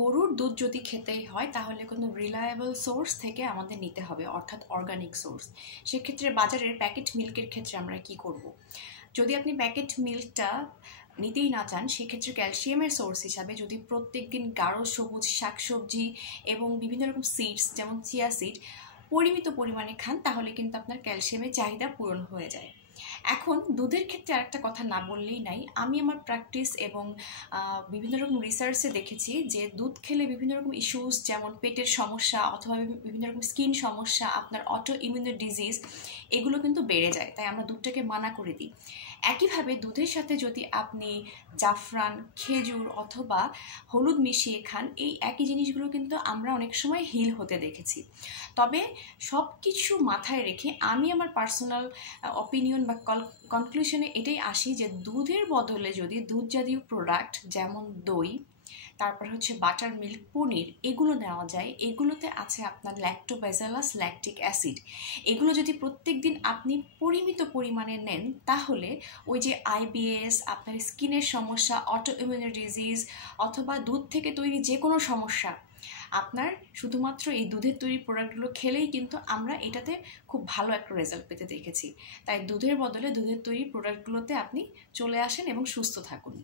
গরুর দুধ যদি খেতেই হয় তাহলে কোনো রিলায়েবল সোর্স থেকে আমাদের নিতে হবে, অর্থাৎ অর্গানিক সোর্স। সেক্ষেত্রে বাজারের প্যাকেট মিল্কের ক্ষেত্রে আমরা কি করব? যদি আপনি প্যাকেট মিল্কটা নিতেই না চান, সেক্ষেত্রে ক্যালসিয়ামের সোর্স হিসাবে যদি প্রত্যেক দিন গাঢ় সবুজ শাকসবজি এবং বিভিন্ন রকম সিডস যেমন চিয়া সিড পরিমিত পরিমাণে খান, তাহলে কিন্তু আপনার ক্যালসিয়ামের চাহিদা পূরণ হয়ে যায়। এখন দুধের ক্ষেত্রে আরেকটা কথা না বললেই নাই। আমি আমার প্র্যাকটিস এবং বিভিন্ন রকম রিসার্চে দেখেছি যে দুধ খেলে বিভিন্ন রকম ইস্যুস যেমন পেটের সমস্যা অথবা বিভিন্ন রকম স্কিন সমস্যা, আপনার অটো ইমিউন ডিজিজ, এগুলো কিন্তু বেড়ে যায়। তাই আমরা দুধটাকে মানা করে দিই। একইভাবে দুধের সাথে যদি আপনি জাফরান, খেজুর অথবা হলুদ মিশিয়ে খান, এই একই জিনিসগুলো কিন্তু আমরা অনেক সময় হিল হতে দেখেছি। তবে সব কিছু মাথায় রেখে আমি আমার পার্সোনাল অপিনিয়ন বা কনক্লুশনে এটাই আসি যে দুধের বদলে যদি দুধ জাতীয় প্রোডাক্ট যেমন দই, তারপর হচ্ছে বাটার মিল্ক, পনির, এগুলো নেওয়া যায়। এগুলোতে আছে আপনার ল্যাক্টোব্যাসিলাস ল্যাকটিক অ্যাসিড। এগুলো যদি প্রত্যেক দিন আপনি পরিমিত পরিমাণে নেন, তাহলে ওই যে আইবিএস, আপনার স্কিনের সমস্যা, অটো ইমিউন ডিজিজ অথবা দুধ থেকে তৈরি যে কোনো সমস্যা, আপনার শুধুমাত্র এই দুধের তৈরি প্রোডাক্টগুলো খেলেই কিন্তু আমরা এটাতে খুব ভালো একটা রেজাল্ট পেতে দেখেছি। তাই দুধের বদলে দুধের তৈরি প্রোডাক্টগুলোতে আপনি চলে আসেন এবং সুস্থ থাকুন।